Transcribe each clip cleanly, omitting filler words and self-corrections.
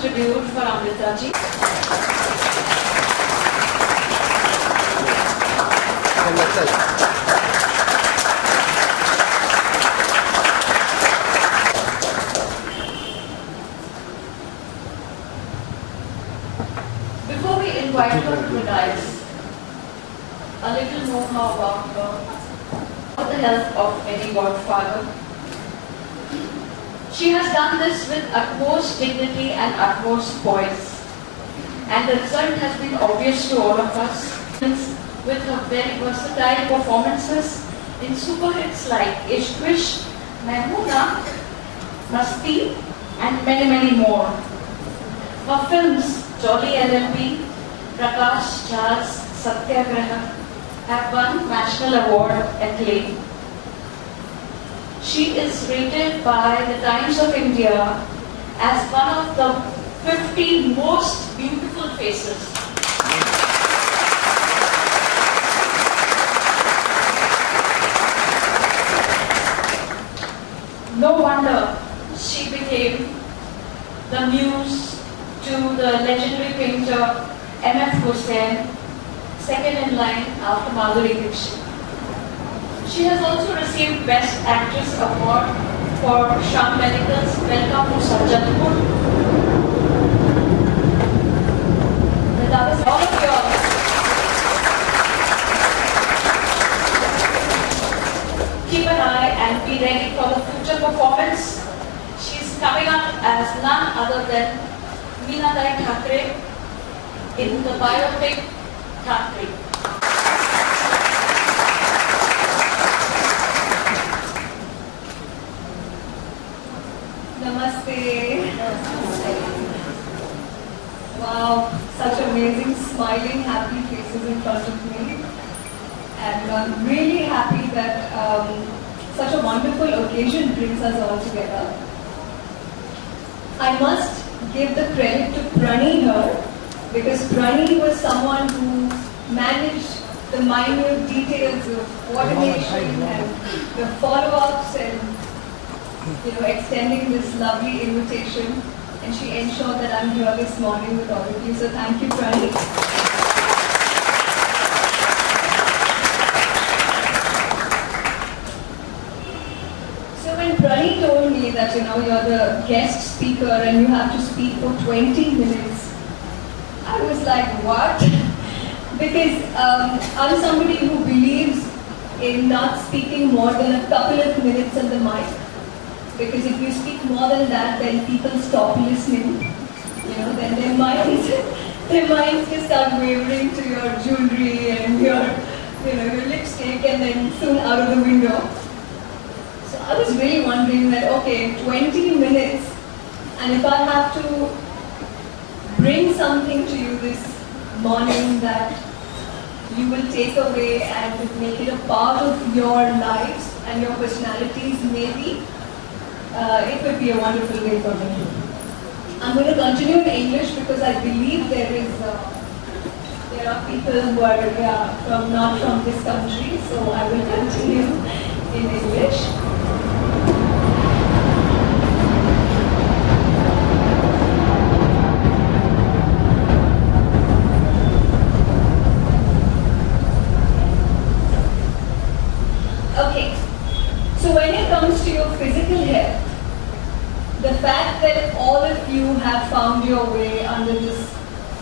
tribute for Amrita ji. Before we invite her to the dais, a little more about her, with the help of any godfather. She has done this with utmost dignity and utmost poise, and the result has been obvious to all of us with her very versatile performances in super hits like Ishq Vishk, Mehmoona, Masti, and many, many more. Her films Jolly LLP, Prakash Jhar's Satyagraha have won national award acclaim. She is rated by the Times of India as one of the 50 most beautiful faces. No wonder she became the muse to the legendary painter M.F. Hussain, second in line after Madhuri Dixit. She has also received Best Actress Award for Shyam Benegal's Welcome to Sajjadpur. That is all of yours. Keep an eye and be ready for the future performance. She's coming up as none other than Meenadai Thackeray in the biopic Thackeray. Namaste. Wow, such amazing, smiling, happy faces in front of me. And I'm really happy that such a wonderful occasion brings us all together. I must give the credit to Prani here, because Prani was someone who managed the minute details of coordination and the follow-ups and extending this lovely invitation, and she ensured that I'm here this morning with all of you. So thank you, Prani. So when Prani told me that you're the guest speaker and you have to speak for 20 minutes, I was like, what? Because I'm somebody who believes in not speaking more than a couple of minutes on the mic. Because if you speak more than that, then people stop listening. Then their minds just start wavering to your jewelry and your lipstick, and then soon out of the window. So I was really wondering that, okay, 20 minutes, and if I have to bring something to you this morning that you will take away and make it a part of your lives and your personalities, maybe, it would be a wonderful day for me. I'm going to continue in English because I believe there are people who are not from this country, so I will continue in English.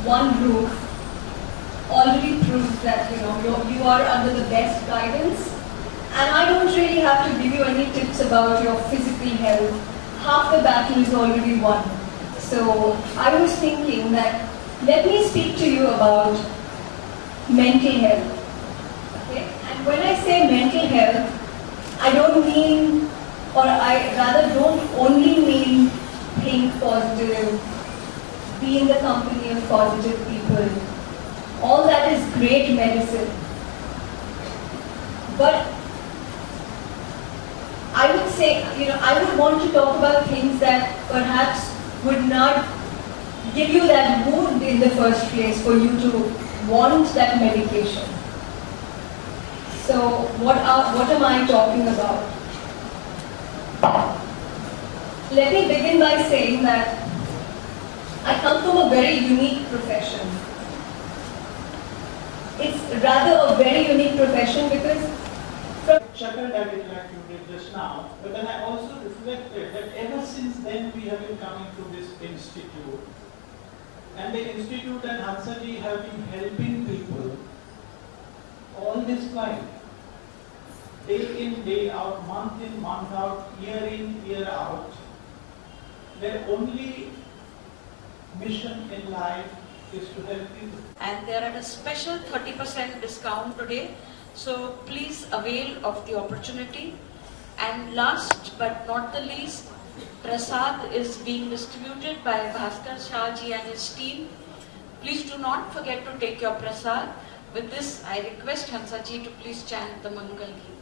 one roof already proves that you are under the best guidance. And I don't really have to give you any tips about your physical health. Half the battle is already won. So I was thinking that let me speak to you about mental health. Okay? And when I say mental health, I don't mean, or I rather don't only mean think positive, be in the company of positive people. All that is great medicine. But I would say, I would want to talk about things that perhaps would not give you that mood in the first place for you to want that medication. So what am I talking about? Let me begin by saying that I come from a very unique profession. It's rather a very unique profession because chuckled at it like you did just now, but then I also reflected that ever since then we have been coming to this institute. And the institute and Hansaji have been helping people all this time. Day in, day out, month in, month out, year in, year out. Their only mission in life is to help people. And they're at a special 30% discount today. So please avail of the opportunity. And last but not the least, Prasad is being distributed by Bhaskar Shah ji and his team. Please do not forget to take your Prasad. With this, I request Hansa ji to please chant the Mangal Geet.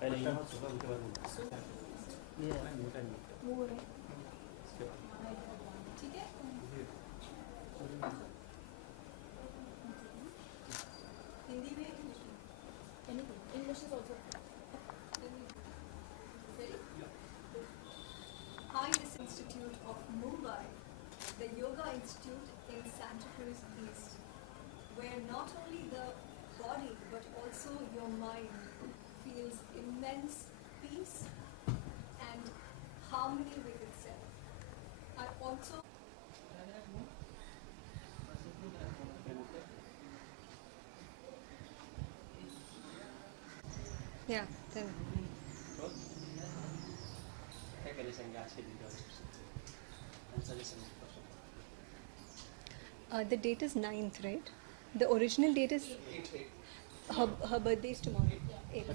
पहले यहाँ सुबह उनके बाद ये ठीक है। हिंदी में English is also. Hi, this Institute of Mumbai, the Yoga Institute in Santa Cruz East, where not only the body but also your mind feels immense peace and harmony with itself. I also Yeah, then. क्या कहना चाहेंगे आज के दिन का suggestion? The date is 9th, right? The original date is her birthday is tomorrow. 8th.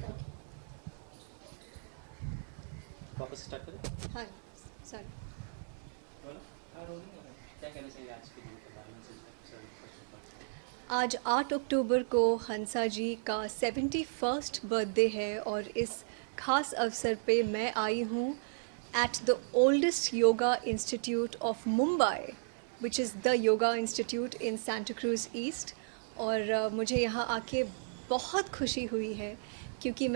वापस start करें? हाँ, sorry. क्या कहना चाहिए आज के दिन के बारे में? आज 8 अक्टूबर को हंसा जी का 71st बर्थडे है और इस खास अवसर पे मैं आई हूँ at the oldest yoga institute of Mumbai, which is the Yoga Institute in Santa Cruz East. और मुझे यहाँ आके बहुत खुशी हुई है क्योंकि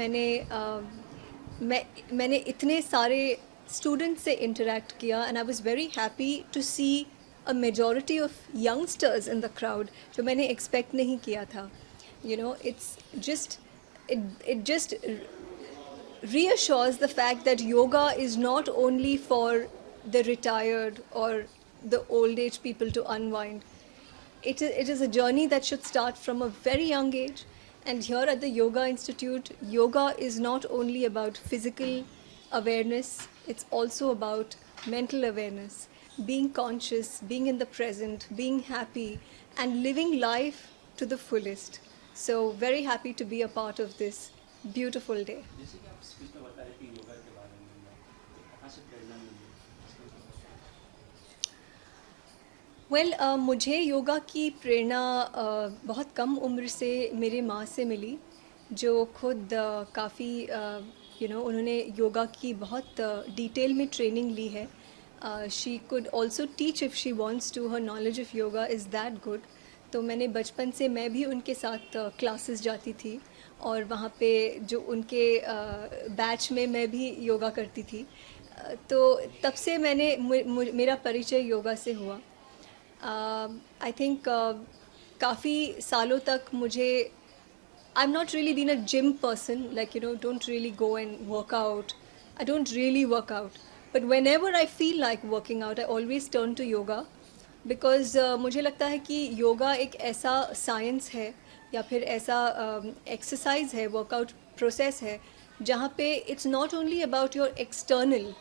मैंने इतने सारे स्टूडेंट्स से इंटरेक्ट किया and I was very happy to see a majority of youngsters in the crowd जो मैंने expect नहीं किया था. You know, it just reassures the fact that yoga is not only for the retired or the old age people to unwind. It is a journey that should start from a very young age. And here at the Yoga Institute, yoga is not only about physical awareness, it's also about mental awareness, being conscious, being in the present, being happy, and living life to the fullest. So very happy to be a part of this beautiful day. जैसे कि आप speech में बता रहे थे योगा के बारे में, कहाँ से प्रेरणा मिली? Well, मुझे योगा की प्रेरणा बहुत कम उम्र से मेरे माँ से मिली जो खुद काफ़ी उन्होंने योगा की बहुत डिटेल में ट्रेनिंग ली है. She could also teach if she wants to. Her knowledge of yoga is that good. तो मैंने बचपन से मैं भी उनके साथ क्लासेस जाती थी और वहाँ पे जो उनके बैच में मैं भी योगा करती थी. तो तब से मेरा परिचय योगा से हुआ. आई थिंक काफ़ी सालों तक मुझे I'm not really been a gym person, like, don't really go and work out. I don't really work out. But whenever I feel like working out, I always turn to yoga. Because मुझे लगता है कि योगा एक ऐसा science है या फिर ऐसा एक्सरसाइज है, वर्कआउट प्रोसेस है जहाँ पे it's not only about your external,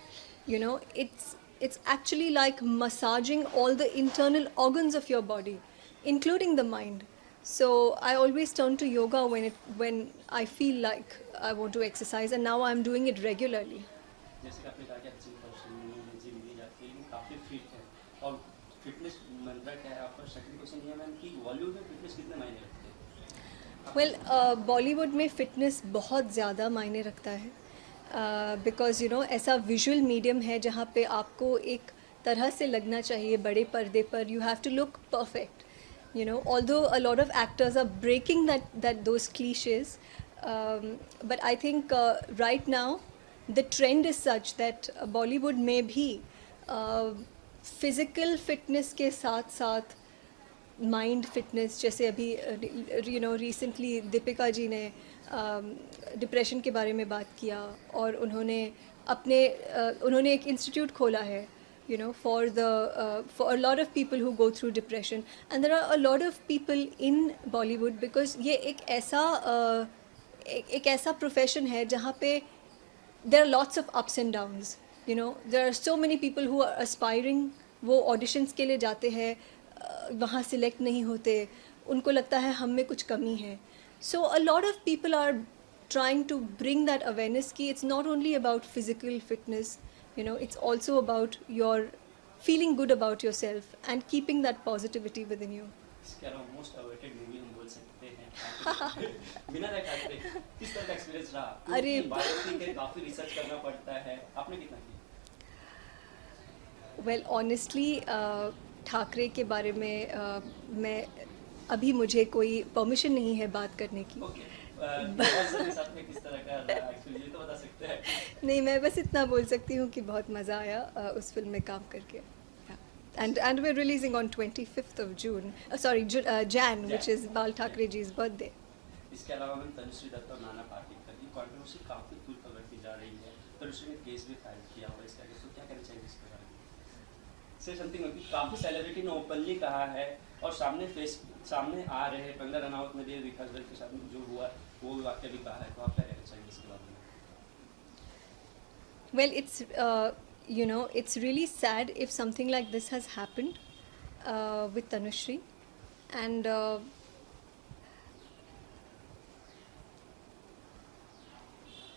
it's actually like massaging all the internal organs of your body, including the mind. So I always turn to yoga when I feel like I want to exercise, and now I'm doing it regularly. जैसे कि आपने कहा कि gym नहीं जाती लेकिन काफ़ी fit है, और फिटनेस मंत्र क्या है आपका? सेकंड क्वेश्चन ये है मैम कि बॉलीवुड में फिटनेस कितने मायने रखते हैं? Well, बॉलीवुड में फ़िटनेस बहुत ज़्यादा मायने रखता है बिकॉज़ ऐसा विजुअल मीडियम है जहाँ पे आपको एक तरह से लगना चाहिए बड़े पर्दे पर. You have to look perfect. Although a lot of actors are breaking those cliches, but I think right now the trend is such that Bollywood में भी physical fitness के साथ mind fitness, जैसे अभी recently दीपिका जी ने डिप्रेशन के बारे में बात किया और उन्होंने एक इंस्टीट्यूट खोला है for a lot of people who go through depression, and there are a lot of people in Bollywood because ये एक ऐसा profession है जहाँ पे there are lots of ups and downs. There are so many people who are aspiring. वो auditions के लिए जाते हैं, वहाँ select नहीं होते, उनको लगता है हम में कुछ कमी है. So a lot of people are trying to bring that awareness कि it's not only about physical fitness. It's also about your feeling good about yourself and keeping that positivity within you. इसके अलावा most awaited movie हम बोल सकते हैं आपके बिना ठाकरे किस तरह का एक्सपीरियंस रहा? अरे बायोपिक है, काफी रिसर्च करना पड़ता है, आपने कितना किया? वेल ऑनेस्टली ठाकरे के बारे में मैं अभी मुझे कोई परमिशन नहीं है बात करने की। ओके, के साथ में किस तरह का रहा एक्चुअली, ये तो बता सकते हैं? नहीं, मैं बस इतना बोल सकती हूँ कि बहुत मज़ा आया उस फिल्म में काम करके। And we're releasing on 25th of June. Jan, which is Bal Thackeray ji's birthday. इसके अलावा मैम तनुश्री दत्त और नाना पाटेकर की कंट्रोवर्सी काफी दूर तक बढ़ती जा रही है। तनुश्री ने केस भी फाइल किया हुआ इसके आगे, तो क्या कहना चाहिए इसके बारे में? से समथिंग कि काफी सेलिब्रिटी ने ओपनली कहा है और सामने आ रहे हैं। कंगना रनावत ने भी विकास दत्त के साथ जो हुआ वो वाक्य भी कहा है, तो आप क्या कहना चाहिए इसके बारे में? Well, it's really sad if something like this has happened with Tanushri, and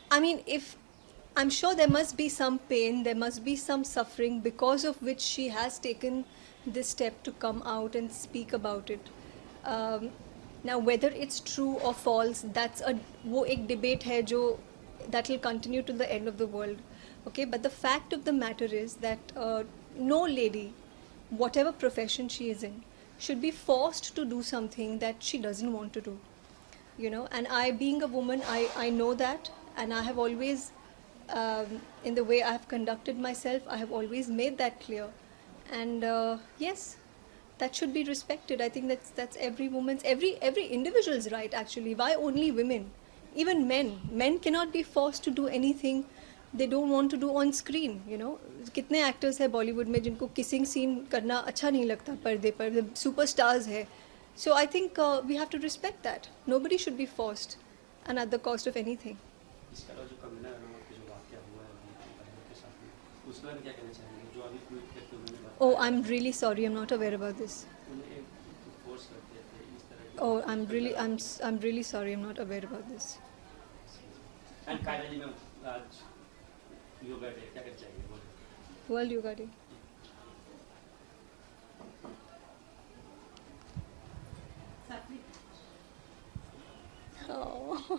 I mean, I'm sure there must be some pain, there must be some suffering because of which she has taken this step to come out and speak about it. Now, whether it's true or false, वो एक debate है जो that will continue to the end of the world. Okay, but the fact of the matter is that no lady, whatever profession she is in, should be forced to do something that she doesn't want to do. And I, being a woman, I know that, and I have always, in the way I have conducted myself, I have always made that clear. And yes, that should be respected. I think that's every woman's, every individual's right actually. Why only women? Even men cannot be forced to do anything they don't want to do on screen. कितने actors हैं बॉलीवुड में जिनको kissing scene करना अच्छा नहीं लगता पर्दे पर, सुपरस्टार्स है. So I think we have to respect that. Nobody should be forced and at the cost of anything. इसके अलावा जो कंगना रनावत के जो वाक्य हुआ है उनके साथ में, उस पर क्या कहना चाहेंगे? जो अभी ट्वीट करके उन्होंने बताया। Oh, I'm really sorry. I'm not aware about this. उन्हें फोर्स करते थे इस तरह की। Oh, I'm really sorry. I'm not aware about this. And finally मैं आज योगा डे क्या कहना चाहेंगे? World Yoga Day. Oh.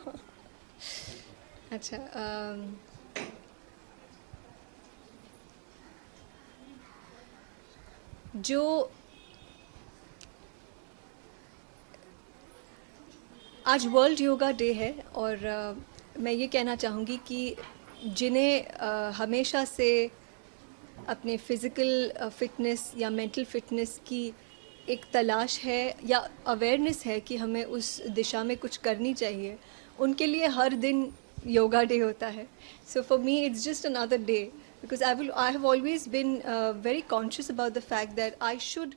अच्छा, जो आज वर्ल्ड योगा डे है और मैं ये कहना चाहूँगी कि जिन्हें हमेशा से अपने फिज़िकल फ़िटनेस या मेंटल फ़िटनेस की एक तलाश है या अवेयरनेस है कि हमें उस दिशा में कुछ करनी चाहिए, उनके लिए हर दिन योगा डे होता है. So for me it's just another day because I have always been very conscious about the fact that I should